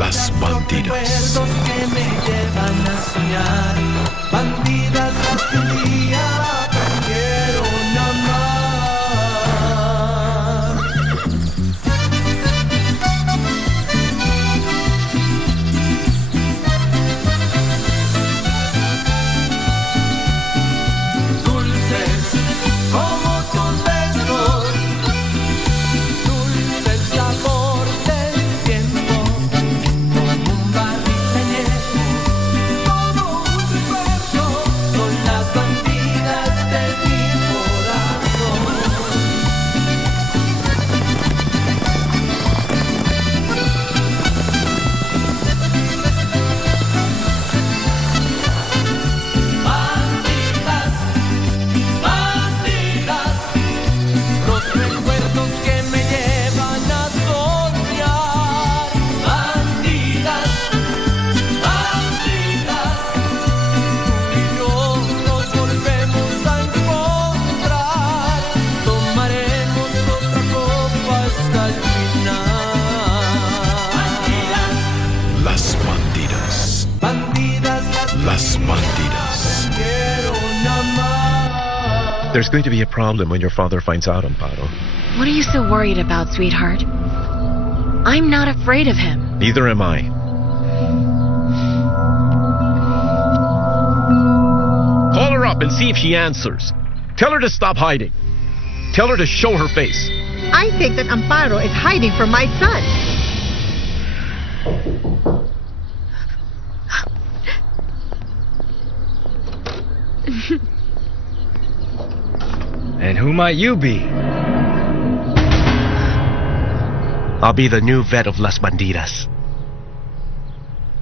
Las bandidas. Recuerdos que me llevan a soñar. Bandidas las que un día aprendieron a amar. Dulces como tus besos, dulce el sabor del tiempo, como un barril de hielo, todo un recuerdo, son las bandidas de mi corazón. Bandidas, bandidas, los recuerdos que me llevan a soñar. Bandidas, bandidas, tú y yo nos volvemos a encontrar. Tomaremos otra copa hasta el final. Las bandidas. Bandidas, Las bandidas. quiero amar. There's going to be a problem when your father finds out, Amparo. What are you so worried about, sweetheart? I'm not afraid of him. Neither am I. Call her up and see if she answers. Tell her to stop hiding. Tell her to show her face. I think that Amparo is hiding from my son. And who might you be? I'll be the new vet of Las Bandidas.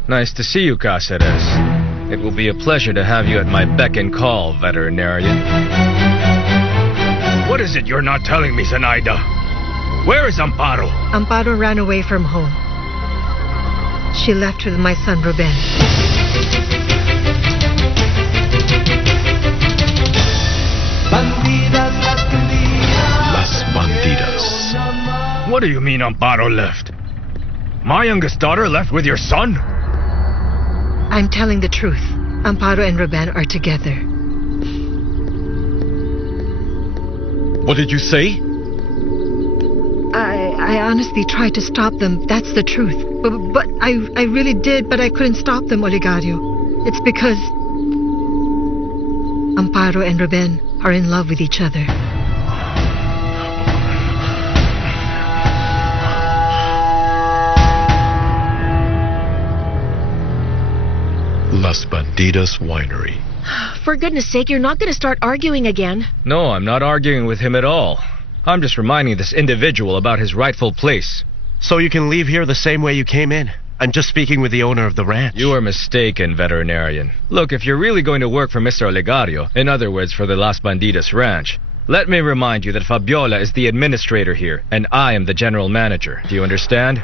Nice to see you, Cáceres. It will be a pleasure to have you at my beck and call, veterinarian. What is it you're not telling me, Zenaida? Where is Amparo? Amparo ran away from home. She left with my son Ruben. Bandidas las que un día Las bandidas. aprendieron a amar. What do you mean Amparo left? My youngest daughter left with your son? I'm telling the truth. Amparo and Ruben are together. What did you say? I honestly tried to stop them. That's the truth. But I really did, but I couldn't stop them, Oligario. It's because Amparo and Ruben are in love with each other. Las Bandidas Winery. For goodness sake, you're not going to start arguing again. No, I'm not arguing with him at all. I'm just reminding this individual about his rightful place. So you can leave here the same way you came in. I'm just speaking with the owner of the ranch. You are mistaken, veterinarian. Look, if you're really going to work for Mr. Olegario, in other words, for the Las Bandidas Ranch, let me remind you that Fabiola is the administrator here, and I am the general manager. Do you understand?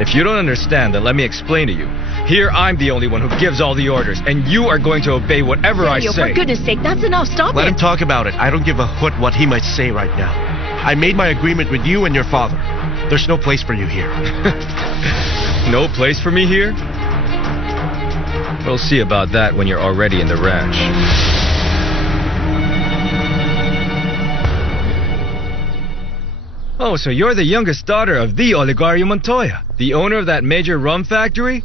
If you don't understand, then let me explain to you. Here, I'm the only one who gives all the orders, and you are going to obey whatever I Sergio, say. for goodness sake, that's enough. Stop Let it. him talk about it. I don't give a hoot what he might say right now. I made my agreement with you and your father. There's no place for you here. No place for me here? We'll see about that when you're already in the ranch. Oh, so you're the youngest daughter of the Olegario Montoya, the owner of that major rum factory?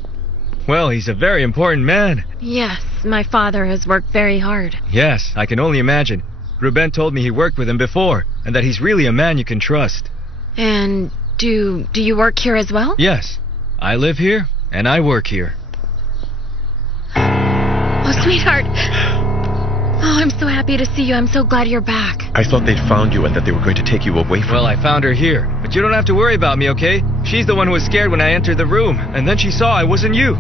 Well, he's a very important man. Yes, my father has worked very hard. Yes, I can only imagine. Ruben told me he worked with him before, and that he's really a man you can trust. And do you work here as well? Yes, I live here, and I work here. Oh, sweetheart. Oh, I'm so happy to see you. I'm so glad you're back. I thought they'd found you and that they were going to take you away from Well, I found her here, but you don't have to worry about me, okay? She's the one who was scared when I entered the room, and then she saw I wasn't you.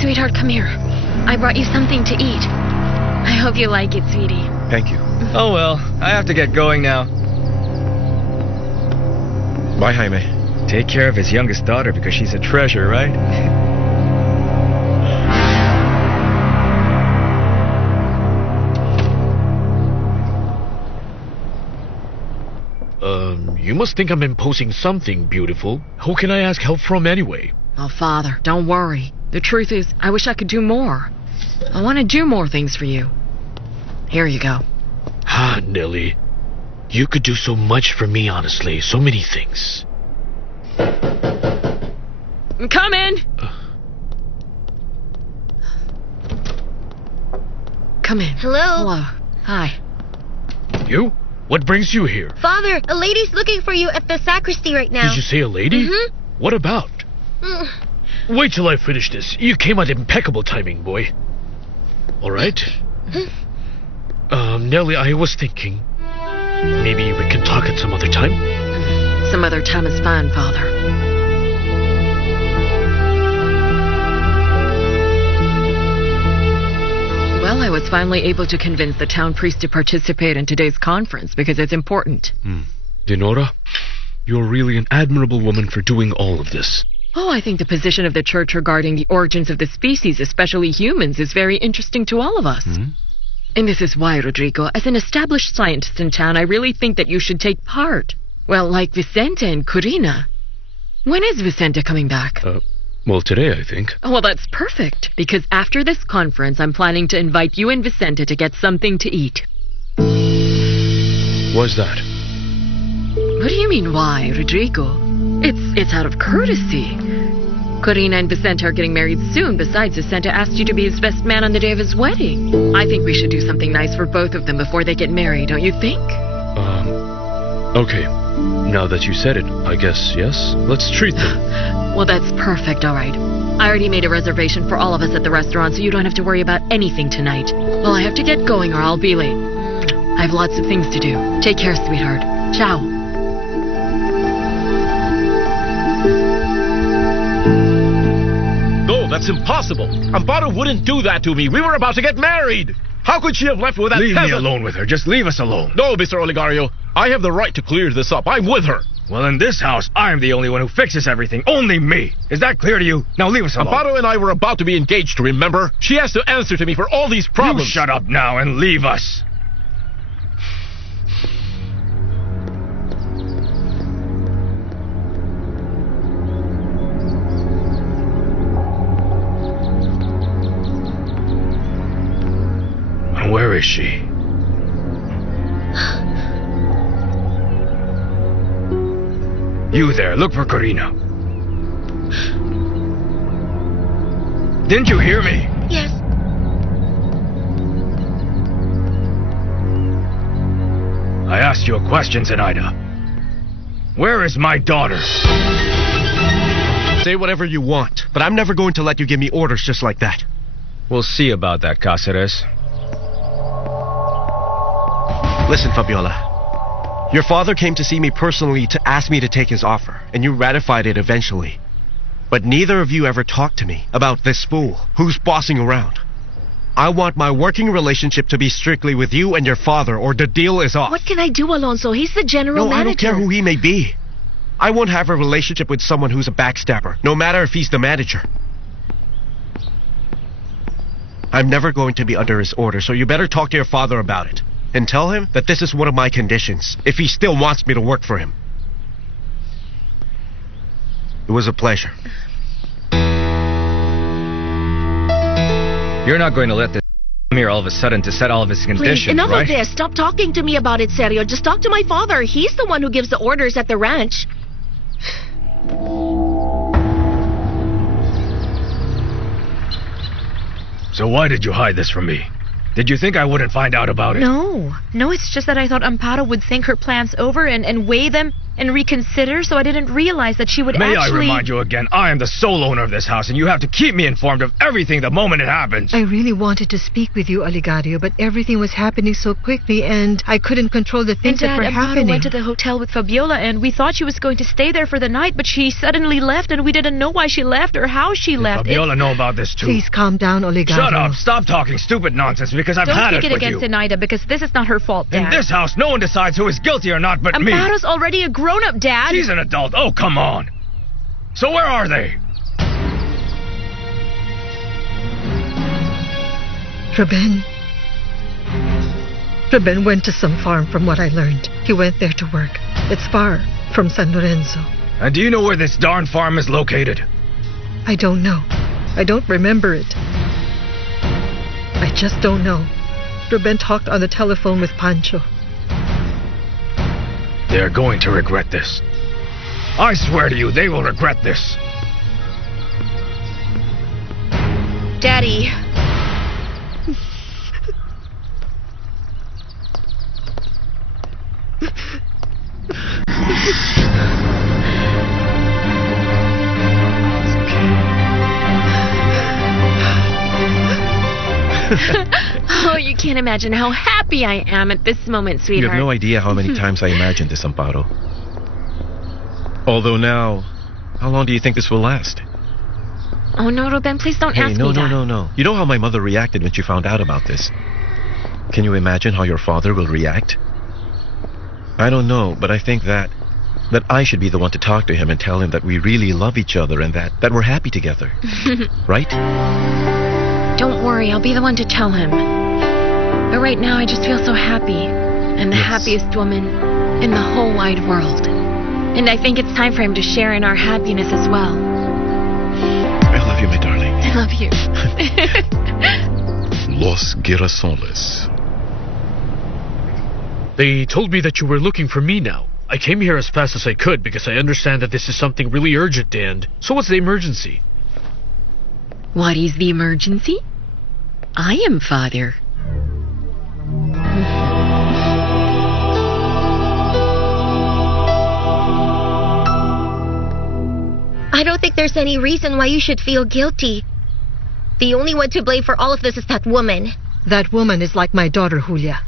Sweetheart, come here. I brought you something to eat. I hope you like it, sweetie. Thank you. Oh well, I have to get going now. Bye, Jaime. Take care of his youngest daughter because she's a treasure, right? You must think I'm imposing something, beautiful. Who can I ask help from anyway? Oh, Father, don't worry. The truth is, I wish I could do more. I want to do more things for you. Here you go. Ah, Nelly. You could do so much for me, honestly. So many things. Come in! Come in. Hello? Hi. You? What brings you here? Father, a lady's looking for you at the sacristy right now. Did you say a lady? Mm-hmm. What about? Wait till I finish this. You came at impeccable timing, boy. Alright? Nelly, I was thinking... maybe we can talk at some other time? Some other time is fine, Father. Well, I was finally able to convince the town priest to participate in today's conference because it's important. Dinora, you're really an admirable woman for doing all of this. Oh, I think the position of the church regarding the origins of the species, especially humans, is very interesting to all of us. And this is why, Rodrigo, as an established scientist in town, I really think that you should take part. Well, like Vicente and Corina. When is Vicente coming back? Well, today, I think. Oh, well, that's perfect, because after this conference, I'm planning to invite you and Vicente to get something to eat. Why's that? What do you mean, why, Rodrigo? It's out of courtesy. Corina and Vicente are getting married soon. Besides, Vicente asked you to be his best man on the day of his wedding. I think we should do something nice for both of them before they get married, don't you think? Okay. Now that you said it, I guess, yes? Let's treat them. Well, that's perfect, all right. I already made a reservation for all of us at the restaurant, so you don't have to worry about anything tonight. Well, I have to get going or I'll be late. I have lots of things to do. Take care, sweetheart. Ciao. No, that's impossible. Amparo wouldn't do that to me. We were about to get married. How could she have left with that Leave me peasant? alone with her. Just leave us alone. No, Mr. Oligario. I have the right to clear this up. I'm with her. Well, in this house, I'm the only one who fixes everything. Only me. Is that clear to you? Now leave us alone. Amparo and I were about to be engaged, remember? She has to answer to me for all these problems. You shut up now and leave us. Where is she? You there, look for Corina. Didn't you hear me? Yes. I asked you a question, Zenaida. Where is my daughter? Say whatever you want, but I'm never going to let you give me orders just like that. We'll see about that, Cáceres. Listen, Fabiola. Your father came to see me personally to ask me to take his offer, and you ratified it eventually. But neither of you ever talked to me about this fool who's bossing around. I want my working relationship to be strictly with you and your father, or the deal is off. What can I do, Alonso? He's the general manager. I don't care who he may be. I won't have a relationship with someone who's a backstabber, no matter if he's the manager. I'm never going to be under his order, so you better talk to your father about it. And tell him that this is one of my conditions, if he still wants me to work for him. It was a pleasure. You're not going to let this come here all of a sudden to set all of his conditions, Please, enough right? of this. Stop talking to me about it, Sergio. Just talk to my father. He's the one who gives the orders at the ranch. So why did you hide this from me? Did you think I wouldn't find out about it? No, it's just that I thought Amparo would think her plans over and weigh them and reconsider, so I didn't realize that she would May actually... I remind you again, I am the sole owner of this house, and you have to keep me informed of everything the moment it happens. I really wanted to speak with you, Oligario, but everything was happening so quickly, and I couldn't control the things that were Amparo happening. went to the hotel with Fabiola, and we thought she was going to stay there for the night, but she suddenly left, and we didn't know why she left or how she left. Fabiola know about this too. Please calm down, Oligario. Shut up! Stop talking stupid nonsense, because I've Don't had take it it with against you. Zenaida, because this is not her fault, Dad. In this house, no one decides who is guilty or not but me. Amparo's already a grown-up, Dad. She's an adult. Oh, come on. So where are they? Ruben went to some farm from what I learned. He went there to work. It's far. From San Lorenzo. And do you know where this darn farm is located? I don't know. I don't remember it. I just don't know. Ruben talked on the telephone with Pancho. They're going to regret this. I swear to you, they will regret this. Daddy. Oh, you can't imagine how happy I am at this moment, You sweetheart. have no idea how many times I imagined this, Amparo. Although now, how long do you think this will last? Oh, no, Ruben, please don't ask me that. No. You know how my mother reacted when she found out about this. Can you imagine how your father will react? I don't know, but I think that I should be the one to talk to him and tell him that we really love each other and that we're happy together. Right? Don't worry, I'll be the one to tell him. But right now, I just feel so happy. And the happiest woman in the whole wide world. And I think it's time for him to share in our happiness as well. I love you, my darling. I love you. Los Girasoles. They told me that you were looking for me now. I came here as fast as I could because I understand that this is something really urgent, and so what's the emergency? What is the emergency? I am father. I don't think there's any reason why you should feel guilty. The only one to blame for all of this is that woman. That woman is like my daughter, Julia.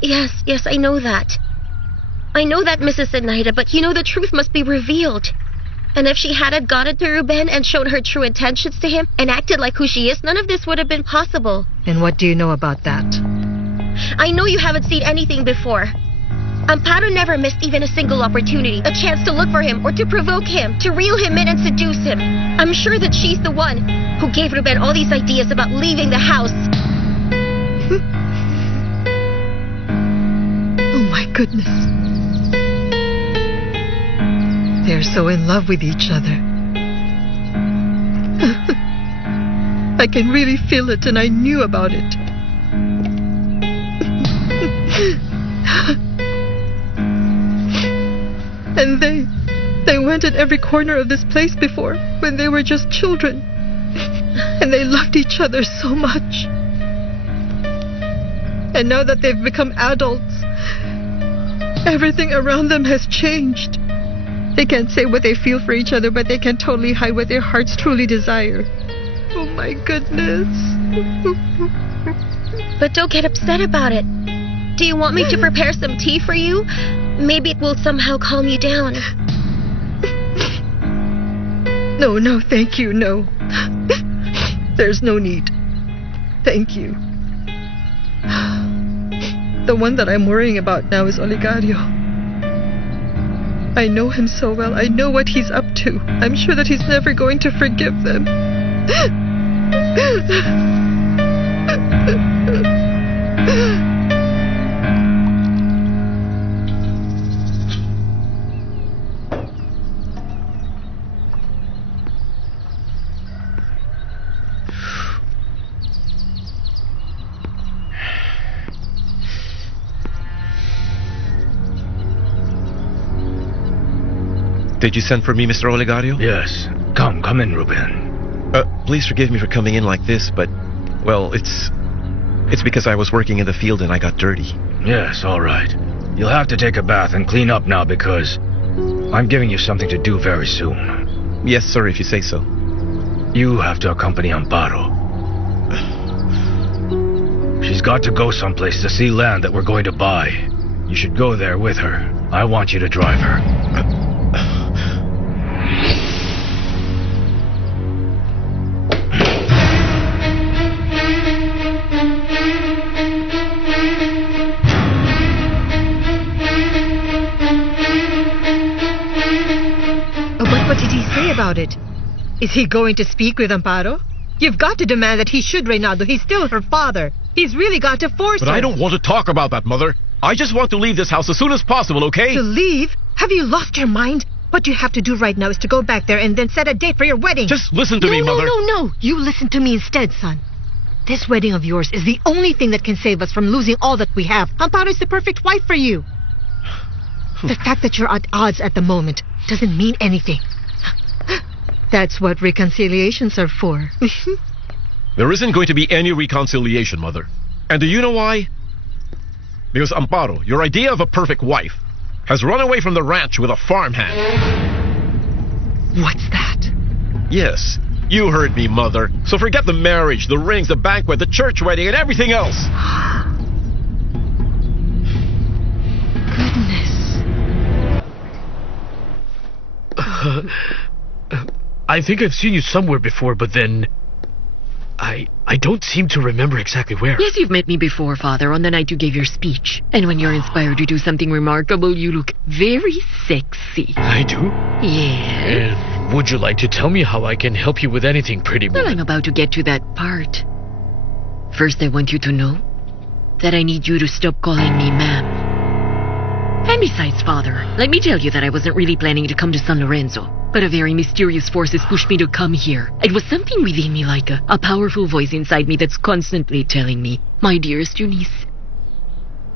Yes, I know that. I know that, Mrs. Zenaida, but you know the truth must be revealed. And if she hadn't gotten to Ruben and shown her true intentions to him and acted like who she is, none of this would have been possible. And what do you know about that? I know you haven't seen anything before. Amparo never missed even a single opportunity, a chance to look for him or to provoke him, to reel him in and seduce him. I'm sure that she's the one who gave Ruben all these ideas about leaving the house. Oh my goodness. They're so in love with each other. I can really feel it, and I knew about it. And they went in every corner of this place before, when they were just children. And they loved each other so much. And now that they've become adults, everything around them has changed. They can't say what they feel for each other, but they can totally hide what their hearts truly desire. Oh my goodness. But don't get upset about it. Do you want me to prepare some tea for you? Maybe it will somehow calm you down. No, thank you, no. There's no need. Thank you. The one that I'm worrying about now is Oligario. I know him so well. I know what he's up to. I'm sure that he's never going to forgive them. Did you send for me, Mr. Oligario? Yes. Come in, Ruben. Please forgive me for coming in like this, but, well, it's because I was working in the field and I got dirty. Yes, all right. You'll have to take a bath and clean up now because I'm giving you something to do very soon. Yes, sir, if you say so. You have to accompany Amparo. She's got to go someplace to see land that we're going to buy. You should go there with her. I want you to drive her. What did he say about it? Is he going to speak with Amparo? You've got to demand that he should, Reynaldo. He's still her father. He's really got to force her. But I don't want to talk about that, Mother. I just want to leave this house as soon as possible, okay? To leave? Have you lost your mind? What you have to do right now is to go back there and then set a date for your wedding. Just listen to me, Mother. No. You listen to me instead, son. This wedding of yours is the only thing that can save us from losing all that we have. Amparo is the perfect wife for you. The fact that you're at odds at the moment doesn't mean anything. That's what reconciliations are for. There isn't going to be any reconciliation, Mother. And do you know why? Because Amparo, your idea of a perfect wife, has run away from the ranch with a farmhand. What's that? Yes, you heard me, Mother. So forget the marriage, the rings, the banquet, the church wedding, and everything else. Goodness. I think I've seen you somewhere before, but then... I don't seem to remember exactly where. Yes, you've met me before, Father, on the night you gave your speech. And when you're inspired to do something remarkable, you look very sexy. I do? Yes. And would you like to tell me how I can help you with anything, pretty woman? Well, I'm about to get to that part. First, I want you to know that I need you to stop calling me ma'am. And besides, Father, let me tell you that I wasn't really planning to come to San Lorenzo. But a very mysterious force has pushed me to come here. It was something within me, like a powerful voice inside me that's constantly telling me, my dearest Eunice,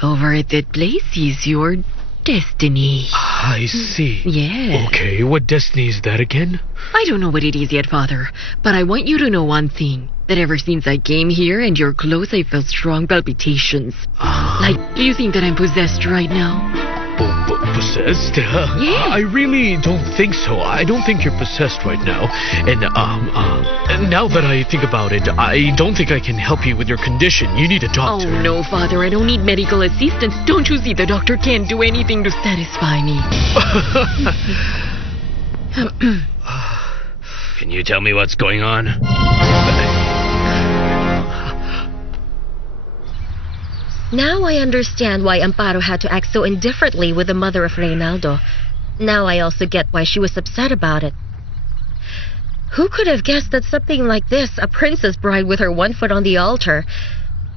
over at that place is your destiny. I see. Yeah. Okay, what destiny is that again? I don't know what it is yet, Father, but I want you to know one thing. That ever since I came here and you're close, I felt strong palpitations. Like, do you think that I'm possessed right now? Possessed? Yeah. I really don't think so. I don't think you're possessed right now. And, now that I think about it, I don't think I can help you with your condition. You need a doctor. Oh, no, Father, I don't need medical assistance. Don't you see the doctor can't do anything to satisfy me? Can you tell me what's going on? Now I understand why Amparo had to act so indifferently with the mother of Reynaldo. Now I also get why she was upset about it. Who could have guessed that something like this, a princess bride with her one foot on the altar,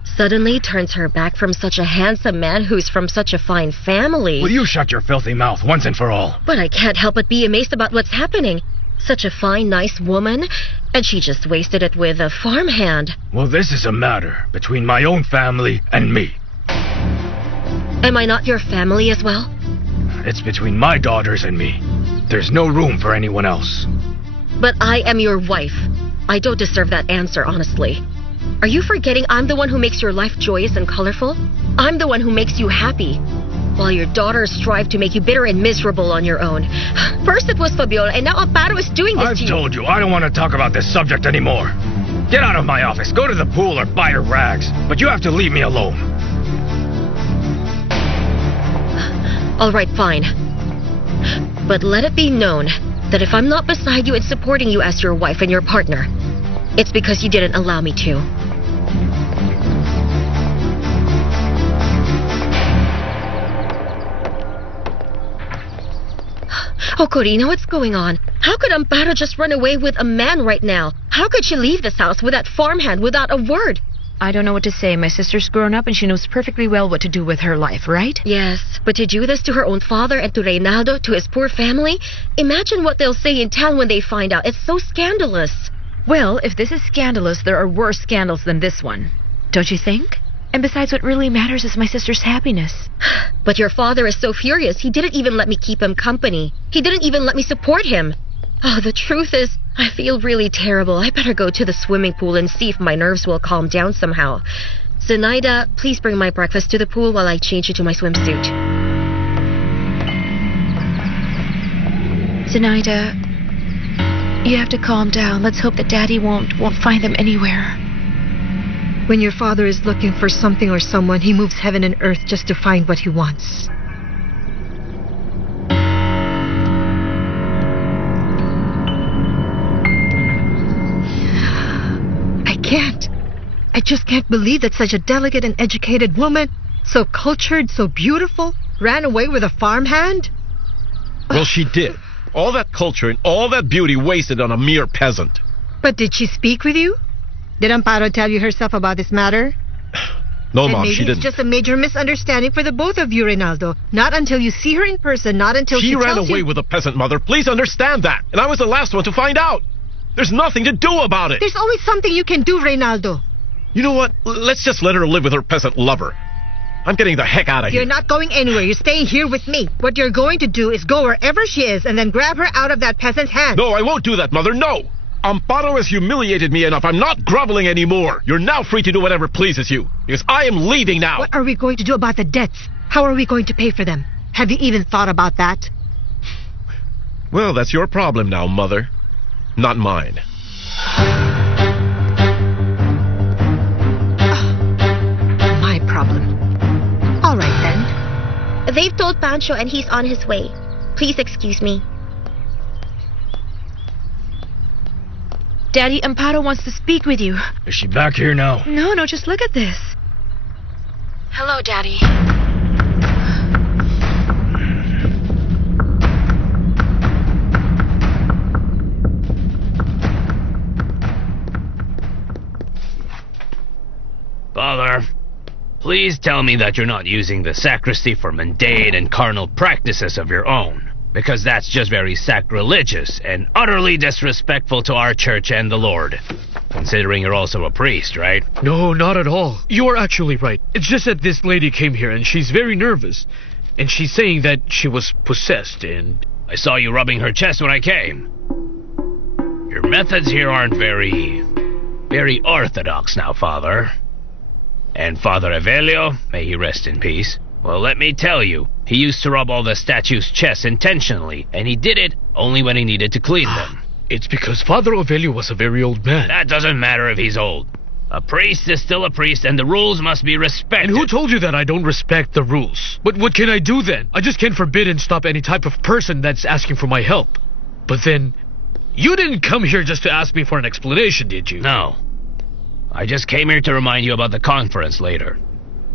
suddenly turns her back from such a handsome man who's from such a fine family? Will you shut your filthy mouth once and for all? But I can't help but be amazed about what's happening. Such a fine, nice woman, and she just wasted it with a farmhand. Well, this is a matter between my own family and me. Am I not your family as well? It's between my daughters and me. There's no room for anyone else. But I am your wife. I don't deserve that answer, honestly. Are you forgetting I'm the one who makes your life joyous and colorful? I'm the one who makes you happy, while your daughters strive to make you bitter and miserable on your own. First it was Fabiola, and now Amparo is doing this to you. I've told you, I don't want to talk about this subject anymore. Get out of my office, go to the pool or buy your rags. But you have to leave me alone. All right, fine. But let it be known that if I'm not beside you and supporting you as your wife and your partner, it's because you didn't allow me to. Oh, Corina, what's going on? How could Amparo just run away with a man right now? How could she leave this house with that farmhand without a word? I don't know what to say. My sister's grown up and she knows perfectly well what to do with her life, right? Yes, but to do this to her own father and to Reynaldo, to his poor family? Imagine what they'll say in town when they find out. It's so scandalous. Well, if this is scandalous, there are worse scandals than this one. Don't you think? And besides, what really matters is my sister's happiness. But your father is so furious, he didn't even let me keep him company. He didn't even let me support him. Oh, the truth is, I feel really terrible. I better go to the swimming pool and see if my nerves will calm down somehow. Zenaida, please bring my breakfast to the pool while I change into my swimsuit. Zenaida, you have to calm down. Let's hope that Daddy won't find them anywhere. When your father is looking for something or someone, he moves heaven and earth just to find what he wants. I just can't believe that such a delicate and educated woman, so cultured, so beautiful, ran away with a farmhand? Well, she did. All that culture and all that beauty wasted on a mere peasant. But did she speak with you? Did Amparo tell you herself about this matter? No, And Mom, maybe she didn't. it's just a major misunderstanding for the both of you, Reynaldo. Not until you see her in person, not until She ran tells away you... with a peasant, Mother. Please understand that. And I was the last one to find out. There's nothing to do about it. There's always something you can do, Reynaldo. You know what? Let's just let her live with her peasant lover. I'm getting the heck out of You're here. not going anywhere. You're staying here with me. What you're going to do is go wherever she is and then grab her out of that peasant's hand. No, I won't do that, Mother. No. Amparo has humiliated me enough. I'm not groveling anymore. You're now free to do whatever pleases you. Because I am leaving now. What are we going to do about the debts? How are we going to pay for them? Have you even thought about that? Well, that's your problem now, Mother. Not mine. My problem. All right, then. They've told Pancho and he's on his way. Please excuse me. Daddy, Amparo wants to speak with you. Is she back here now? No, just look at this. Hello, Daddy. Father, please tell me that you're not using the sacristy for mundane and carnal practices of your own, because that's just very sacrilegious and utterly disrespectful to our church and the Lord. Considering you're also a priest, right? No, not at all. You're actually right. It's just that this lady came here and she's very nervous. And she's saying that she was possessed and... I saw you rubbing her chest when I came. Your methods here aren't very orthodox now, Father. And Father Evelio, may he rest in peace, well, let me tell you, he used to rub all the statues' chests intentionally, and he did it only when he needed to clean them. It's because Father Ovelio was a very old man. That doesn't matter if he's old. A priest is still a priest, and the rules must be respected. And who told you that I don't respect the rules? But what can I do then? I just can't forbid and stop any type of person that's asking for my help. But then, you didn't come here just to ask me for an explanation, did you? No. I just came here to remind you about the conference later.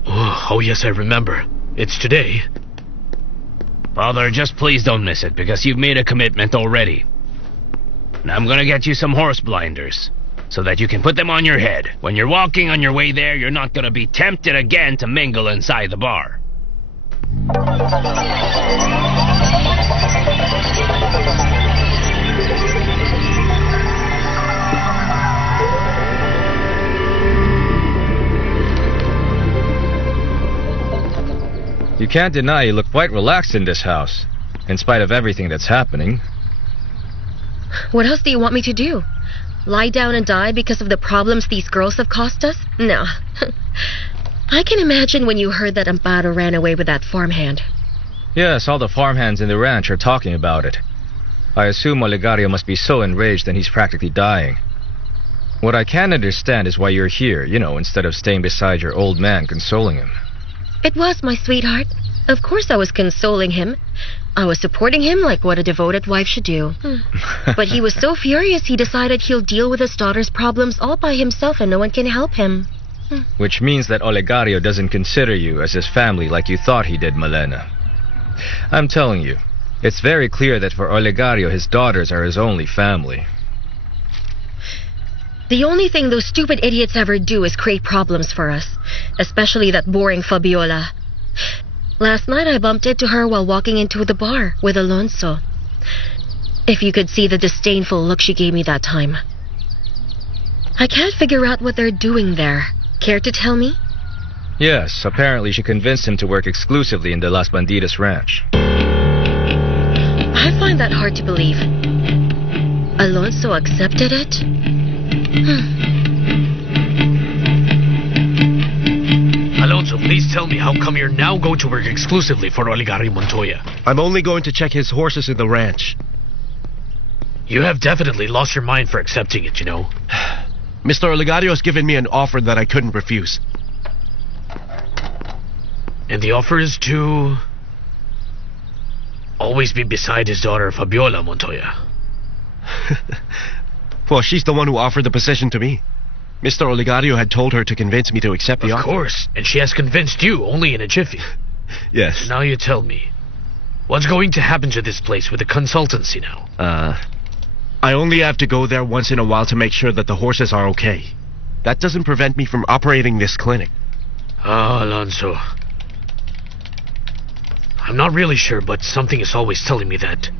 Oh, yes, I remember. It's today. Father, just please don't miss it, because you've made a commitment already. And I'm gonna get you some horse blinders, so that you can put them on your head. When you're walking on your way there, you're not gonna be tempted again to mingle inside the bar. You can't deny you look quite relaxed in this house, in spite of everything that's happening. What else do you want me to do? Lie down and die because of the problems these girls have caused us? No. I can imagine when you heard that Amparo ran away with that farmhand. Yes, all the farmhands in the ranch are talking about it. I assume Olegario must be so enraged that he's practically dying. What I can't understand is why you're here, instead of staying beside your old man consoling him. It was, my sweetheart. Of course I was consoling him. I was supporting him like what a devoted wife should do. But he was so furious he decided he'll deal with his daughter's problems all by himself and no one can help him. Which means that Olegario doesn't consider you as his family like you thought he did, Malena. I'm telling you, it's very clear that for Olegario his daughters are his only family. The only thing those stupid idiots ever do is create problems for us. Especially that boring Fabiola. Last night I bumped into her while walking into the bar with Alonso. If you could see the disdainful look she gave me that time. I can't figure out what they're doing there. Care to tell me? Yes, apparently she convinced him to work exclusively in the Las Bandidas ranch. I find that hard to believe. Alonso accepted it? Alonso, please tell me how come you're now going to work exclusively for Olegario Montoya? I'm only going to check his horses in the ranch. You have definitely lost your mind for accepting it, Mr. Olegario has given me an offer that I couldn't refuse. And the offer is to... always be beside his daughter Fabiola Montoya. Well, she's the one who offered the position to me. Mr. Olegario had told her to convince me to accept the offer. Of course, and she has convinced you only in a jiffy. Yes. So now you tell me, what's going to happen to this place with the consultancy now? I only have to go there once in a while to make sure that the horses are okay. That doesn't prevent me from operating this clinic. Alonso. I'm not really sure, but something is always telling me that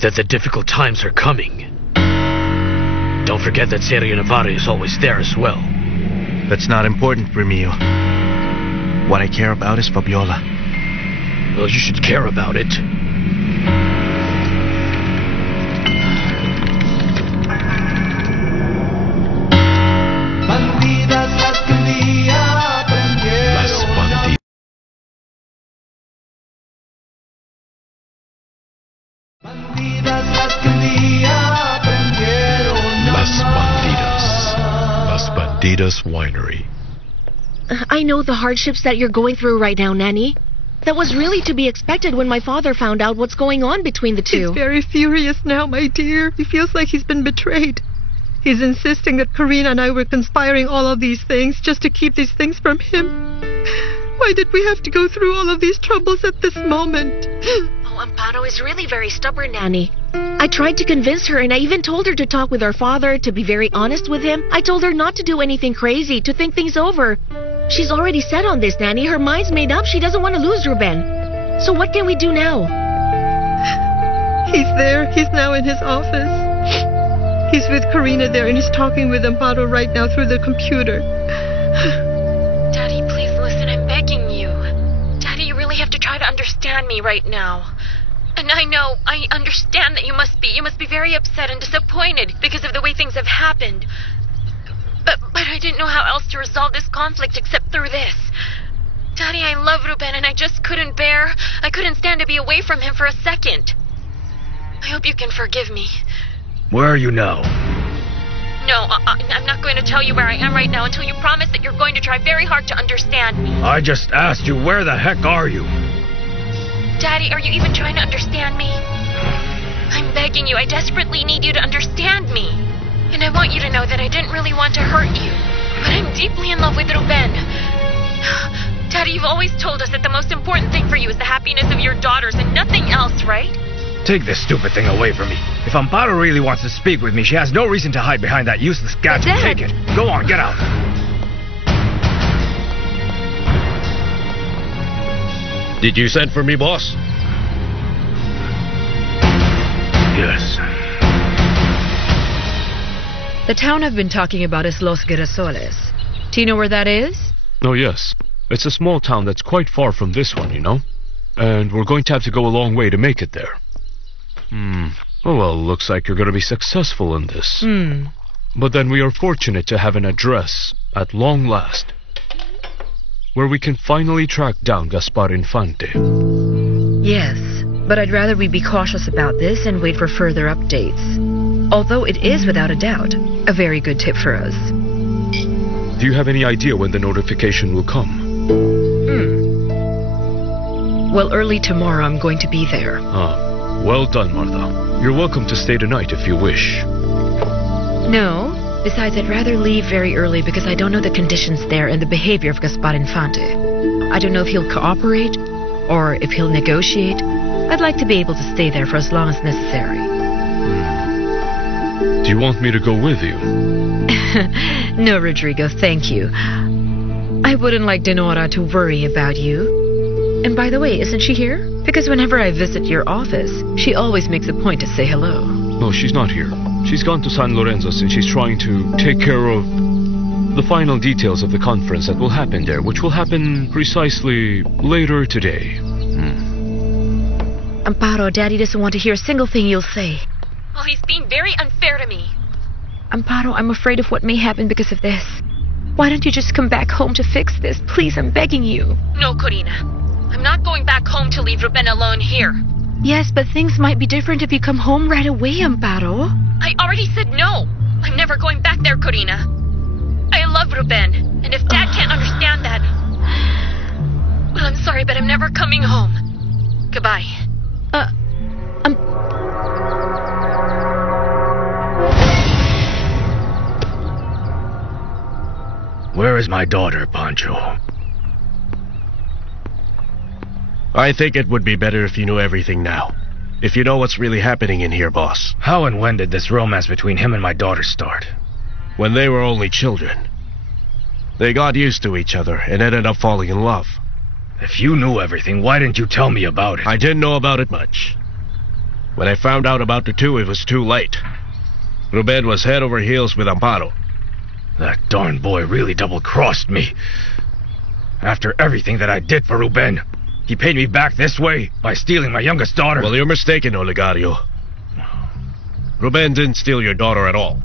the difficult times are coming. Don't forget that Serio Navarre is always there as well. That's not important, Remio. What I care about is Fabiola. Well, you should care about it. Bandidas las que un día aprendieron. Bandidas las que un día aprendieron. Las Bandidas. Las Bandidas Winery. I know the hardships that you're going through right now, Nanny. That was really to be expected when my father found out what's going on between the two. He's very furious now, my dear. He feels like he's been betrayed. He's insisting that Karina and I were conspiring all of these things just to keep these things from him. Why did we have to go through all of these troubles at this moment? Oh, Amparo is really very stubborn, Nanny. I tried to convince her, and I even told her to talk with our father, to be very honest with him. I told her not to do anything crazy, to think things over. She's already set on this, Nanny. Her mind's made up. She doesn't want to lose Ruben. So what can we do now? He's there. He's now in his office. He's with Karina there, and he's talking with Amparo right now through the computer. Daddy, please listen. I'm begging you. Daddy, you really have to try to understand me right now. And I understand that you must be very upset and disappointed because of the way things have happened. But I didn't know how else to resolve this conflict except through this. Daddy, I love Ruben, and I just couldn't stand to be away from him for a second. I hope you can forgive me. Where are you now? No, I'm not going to tell you where I am right now until you promise that you're going to try very hard to understand me. I just asked you, where the heck are you? Daddy, are you even trying to understand me? I'm begging you, I desperately need you to understand me. And I want you to know that I didn't really want to hurt you. But I'm deeply in love with Ruben. Daddy, you've always told us that the most important thing for you is the happiness of your daughters and nothing else, right? Take this stupid thing away from me. If Amparo really wants to speak with me, she has no reason to hide behind that useless gadget. Dad. Take it. Go on, get out. Did you send for me, boss? Yes. The town I've been talking about is Los Girasoles. Do you know where that is? Oh, yes. It's a small town that's quite far from this one, you know? And we're going to have to go a long way to make it there. Oh, well, looks like you're going to be successful in this. But then we are fortunate to have an address, at long last, where we can finally track down Gaspar Infante. Yes, but I'd rather we be cautious about this and wait for further updates. Although it is, without a doubt, a very good tip for us. Do you have any idea when the notification will come? Well, early tomorrow I'm going to be there. Ah, well done, Martha. You're welcome to stay tonight if you wish. No. Besides, I'd rather leave very early because I don't know the conditions there and the behavior of Gaspar Infante. I don't know if he'll cooperate or if he'll negotiate. I'd like to be able to stay there for as long as necessary. Do you want me to go with you? No, Rodrigo, thank you. I wouldn't like Denora to worry about you. And by the way, isn't she here? Because whenever I visit your office, she always makes a point to say hello. No, she's not here. She's gone to San Lorenzo since she's trying to take care of the final details of the conference that will happen there, which will happen precisely later today. Amparo, Daddy doesn't want to hear a single thing you'll say. Well, he's being very unfair to me. Amparo, I'm afraid of what may happen because of this. Why don't you just come back home to fix this? Please, I'm begging you. No, Corina. I'm not going back home to leave Ruben alone here. Yes, but things might be different if you come home right away, Amparo. I already said no. I'm never going back there, Corina. I love Ruben, and if Dad can't understand that... Well, I'm sorry, but I'm never coming home. Goodbye. Where is my daughter, Pancho? I think it would be better if you knew everything now. If you know what's really happening in here, boss. How and when did this romance between him and my daughter start? When they were only children. They got used to each other and ended up falling in love. If you knew everything, why didn't you tell me about it? I didn't know about it much. When I found out about the two, it was too late. Ruben was head over heels with Amparo. That darn boy really double-crossed me. After everything that I did for Ruben, he paid me back this way by stealing my youngest daughter. Well, you're mistaken, Olegario. Ruben didn't steal your daughter at all.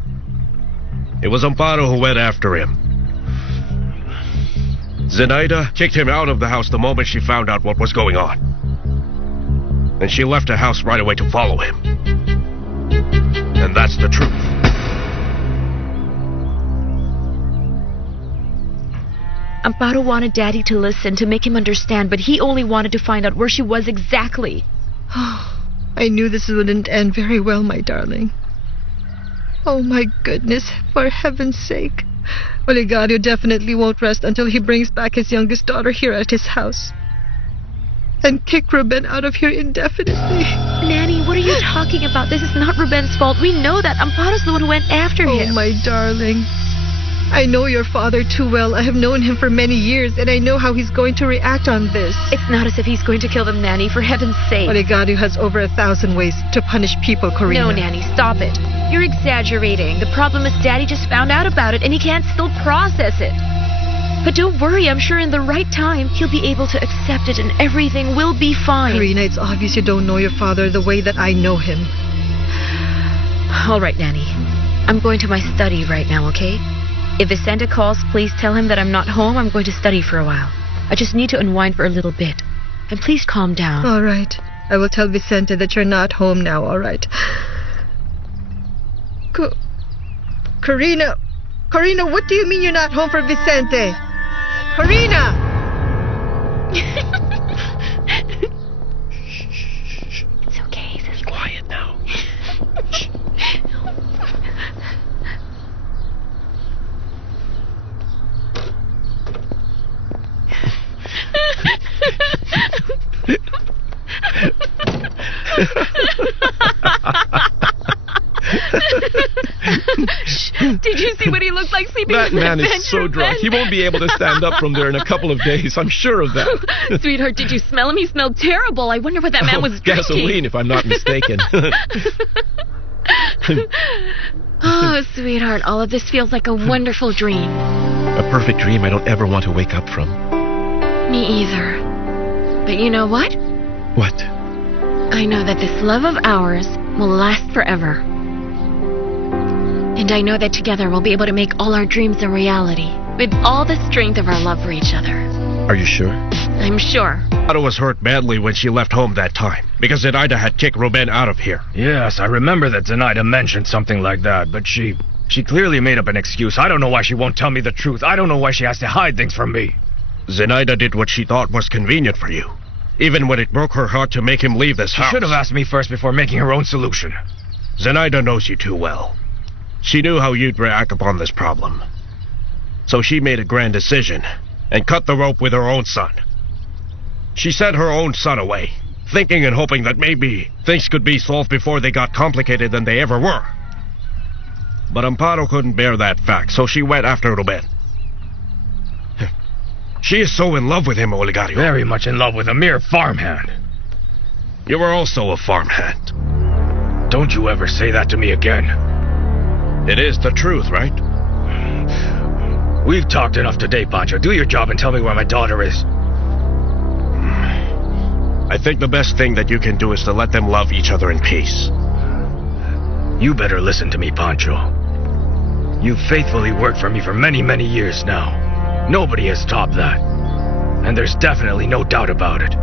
It was Amparo who went after him. Zenaida kicked him out of the house the moment she found out what was going on. And she left the house right away to follow him. And that's the truth. Amparo wanted Daddy to listen, to make him understand, but he only wanted to find out where she was exactly. I knew this wouldn't end very well, my darling. Oh my goodness, for heaven's sake. Olegario definitely won't rest until he brings back his youngest daughter here at his house. And kick Ruben out of here indefinitely. Nanny, what are you talking about? This is not Ruben's fault. We know that. Amparo's the one who went after him. Oh, my darling. I know your father too well. I have known him for many years, and I know how he's going to react on this. It's not as if he's going to kill them, Nanny, for heaven's sake. Olegario has over 1,000 ways to punish people, Corina. No, Nanny, stop it. You're exaggerating. The problem is Daddy just found out about it, and he can't still process it. But don't worry, I'm sure in the right time, he'll be able to accept it and everything will be fine. Corina, it's obvious you don't know your father the way that I know him. All right, Nanny. I'm going to my study right now, okay? If Vicente calls, please tell him that I'm not home. I'm going to study for a while. I just need to unwind for a little bit. And please calm down. All right. I will tell Vicente that you're not home now, all right? Corina, what do you mean you're not home for Vicente? Corina! It's okay. Be quiet now. Did you see what he looked like sleeping That on man bench? is so drunk. He won't be able to stand up from there in a couple of days. I'm sure of that. Sweetheart, did you smell him? He smelled terrible. I wonder what that man was drinking. Gasoline, if I'm not mistaken. Oh, sweetheart, all of this feels like a wonderful dream. A perfect dream I don't ever want to wake up from. Me either. But you know what? What? I know that this love of ours will last forever. And I know that together we'll be able to make all our dreams a reality, with all the strength of our love for each other. Are you sure? I'm sure. Amparo was hurt badly when she left home that time, because Zenaida had kicked Ruben out of here. Yes, I remember that Zenaida mentioned something like that, but she clearly made up an excuse. I don't know why she won't tell me the truth. I don't know why she has to hide things from me. Zenaida did what she thought was convenient for you, even when it broke her heart to make him leave this house. She should have asked me first before making her own solution. Zenaida knows you too well. She knew how you'd react upon this problem. So she made a grand decision and cut the rope with her own son. She sent her own son away, thinking and hoping that maybe things could be solved before they got complicated than they ever were. But Amparo couldn't bear that fact, so she went after Ruben. She is so in love with him, Olegario. Very much in love with a mere farmhand. You were also a farmhand. Don't you ever say that to me again. It is the truth, right? We've talked enough today, Pancho. Do your job and tell me where my daughter is. I think the best thing that you can do is to let them love each other in peace. You better listen to me, Pancho. You've faithfully worked for me for many, many years now. Nobody has topped that. And there's definitely no doubt about it.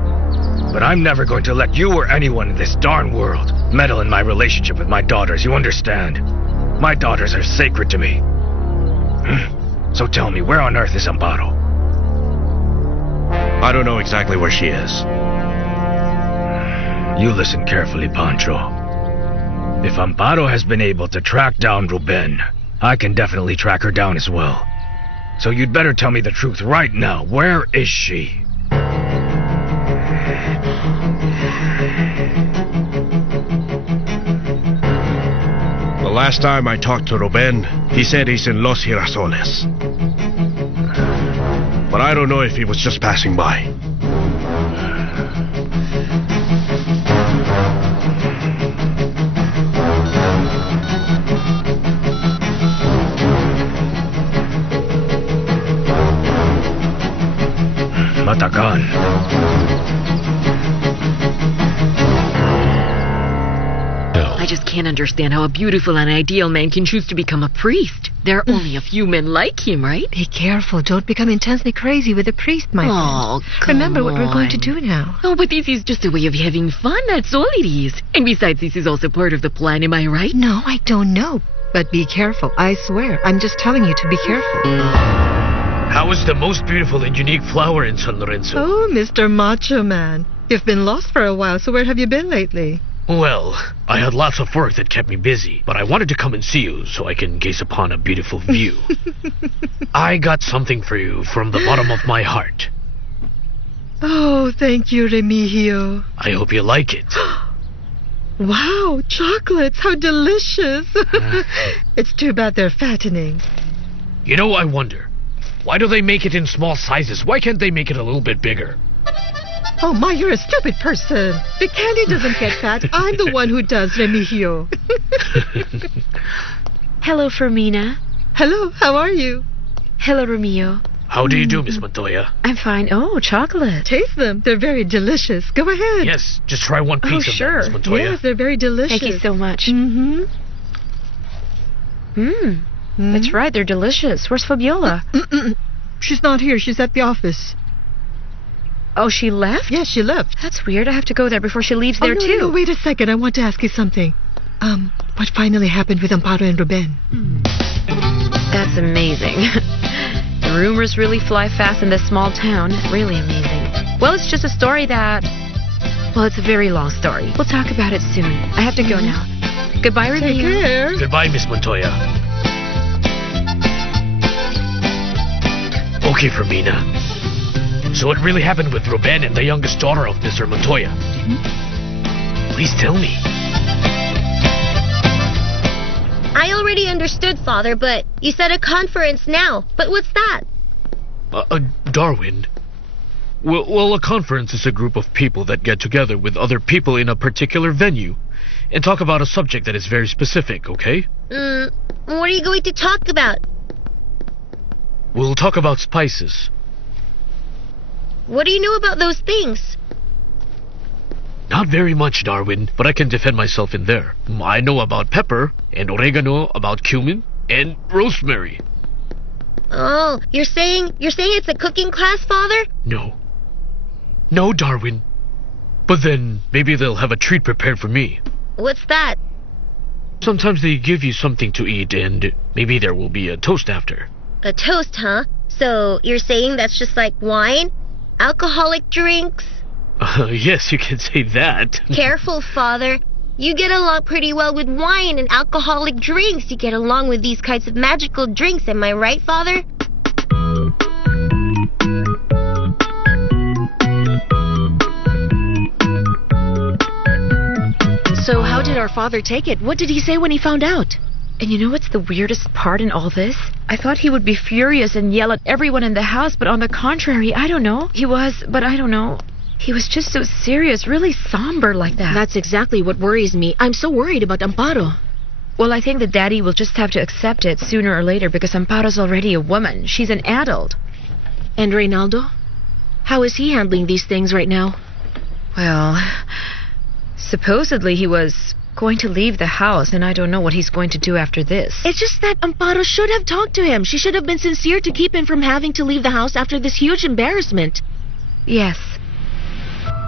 But I'm never going to let you or anyone in this darn world meddle in my relationship with my daughters, you understand? My daughters are sacred to me. So tell me, where on earth is Amparo? I don't know exactly where she is. You listen carefully, Pancho. If Amparo has been able to track down Ruben, I can definitely track her down as well. So you'd better tell me the truth right now. Where is she? The last time I talked to Ruben, he said he's in Los Girasoles. but I don't know if he was just passing by. Matakan. I just can't understand how a beautiful and ideal man can choose to become a priest. There are only a few men like him, right? Be careful. Don't become intensely crazy with a priest, my Oh, friend. Remember what we're going to on. do now. Oh, but this is just a way of having fun, that's all it is. And besides, this is also part of the plan, am I right? No, I don't know. But be careful. I swear. I'm just telling you to be careful. How is the most beautiful and unique flower in San Lorenzo? Oh, Mr. Macho Man. You've been lost for a while, so where have you been lately? Well, I had lots of work that kept me busy, but I wanted to come and see you so I can gaze upon a beautiful view. I got something for you from the bottom of my heart. Oh, thank you, Remigio. I hope you like it. Wow, chocolates, how delicious. It's too bad they're fattening. You know, I wonder, why do they make it in small sizes? Why can't they make it a little bit bigger? Oh my, you're a stupid person. The candy doesn't get fat. I'm the one who does, Remigio. Hello, Fermina. Hello, how are you? Hello, Romeo. How do you do, Miss Montoya? I'm fine. Oh, chocolate. Taste them. They're very delicious. Go ahead. Yes, just try one piece of sure. them, Miss Montoya. Yes, they're very delicious. Thank you so much. Mm-hmm. That's right. They're delicious. Where's Fabiola? She's not here. She's at the office. Oh, she left? Yes, she left. That's weird. I have to go there before she leaves there, no, too. No, wait a second. I want to ask you something. What finally happened with Amparo and Ruben? That's amazing. The rumors really fly fast in this small town. Really amazing. Well, it's just a story that... Well, it's a very long story. We'll talk about it soon. I have to go now. Goodbye, Take Review. care. Goodbye, Miss Montoya. Okay, Fermina. So it really happened with Ruben and the youngest daughter of Mr. Montoya. Please tell me. I already understood, Father, but you said a conference now. But what's that? Darwin. Well, a conference is a group of people that get together with other people in a particular venue and talk about a subject that is very specific, okay? What are you going to talk about? We'll talk about spices. What do you know about those things? Not very much, Darwin, but I can defend myself in there. I know about pepper, and oregano, about cumin, and rosemary. Oh, you're saying it's a cooking class, Father? No, Darwin. But then, maybe they'll have a treat prepared for me. What's that? Sometimes they give you something to eat, and maybe there will be a toast after. A toast, huh? So you're saying that's just like wine? Alcoholic drinks? Yes, you can say that. Careful, Father. You get along pretty well with wine and alcoholic drinks. You get along with these kinds of magical drinks, am I right, Father? So how did our father take it? What did he say when he found out? And you know what's the weirdest part in all this? I thought he would be furious and yell at everyone in the house, but on the contrary, I don't know. He was, but I don't know. He was just so serious, really somber like that. That's exactly what worries me. I'm so worried about Amparo. Well, I think that Daddy will just have to accept it sooner or later because Amparo's already a woman. She's an adult. And Reynaldo? How is he handling these things right now? Well, supposedly he was going to leave the house, and I don't know what he's going to do after this. It's just that Amparo should have talked to him. She should have been sincere to keep him from having to leave the house after this huge embarrassment. Yes.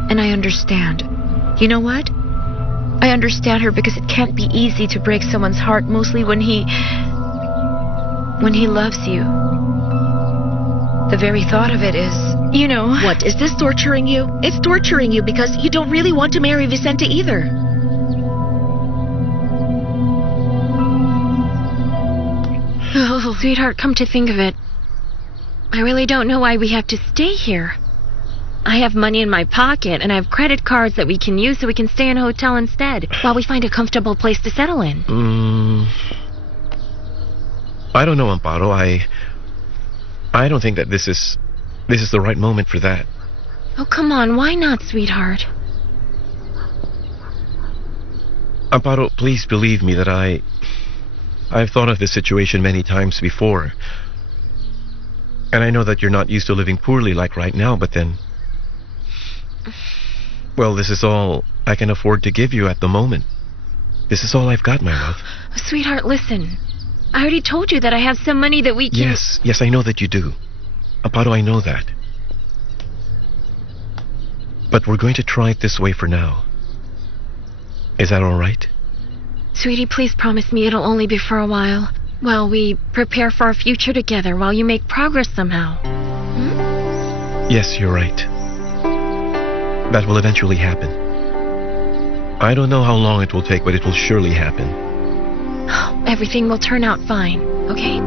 And I understand. You know what? I understand her because it can't be easy to break someone's heart, mostly when he loves you. The very thought of it is, you know... What, is this torturing you? It's torturing you because you don't really want to marry Vicente either. Oh, sweetheart, come to think of it, I really don't know why we have to stay here. I have money in my pocket, and I have credit cards that we can use so we can stay in a hotel instead, while we find a comfortable place to settle in. I don't know, Amparo. I don't think that this is This is the right moment for that. Oh, come on, why not, sweetheart? Amparo, please believe me that I've thought of this situation many times before. And I know that you're not used to living poorly like right now, but then... Well, this is all I can afford to give you at the moment. This is all I've got, my love. Sweetheart, listen. I already told you that I have some money that we can... Yes, I know that you do. Amparo, I know that. But we're going to try it this way for now. Is that all right? Sweetie, please promise me it'll only be for a while. While we prepare for our future together, while you make progress somehow. Yes, you're right. That will eventually happen. I don't know how long it will take, but it will surely happen. Everything will turn out fine, okay?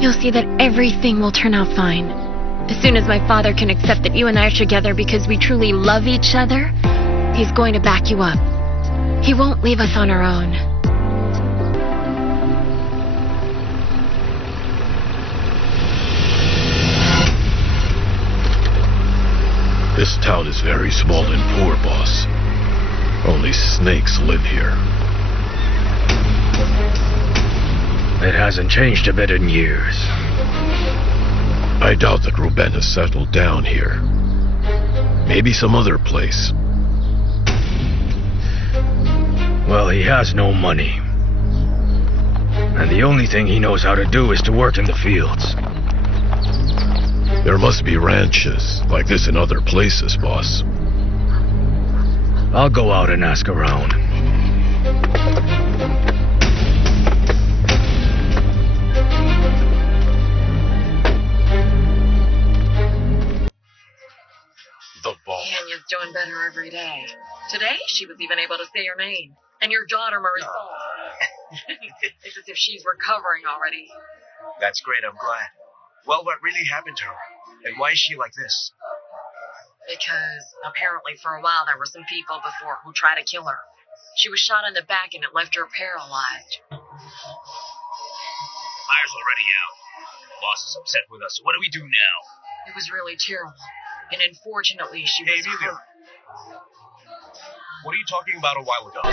You'll see that everything will turn out fine. As soon as my father can accept that you and I are together because we truly love each other, he's going to back you up. He won't leave us on our own. This town is very small and poor, boss. Only snakes live here. It hasn't changed a bit in years. I doubt that Ruben has settled down here. Maybe some other place. Well, he has no money. And the only thing he knows how to do is to work in the fields. There must be ranches like this in other places, boss. I'll go out and ask around. The ball. Tanya's doing better every day. Today, she was even able to say your name. And your daughter, Marisol. It's as if she's recovering already. That's great, I'm glad. Well, what really happened to her? And why is she like this? Because apparently for a while there were some people before who tried to kill her. She was shot in the back and it left her paralyzed. Fire's already out. Boss is upset with us, so what do we do now? It was really terrible. And unfortunately, she was Emilio. hurt. What are you talking about a while ago?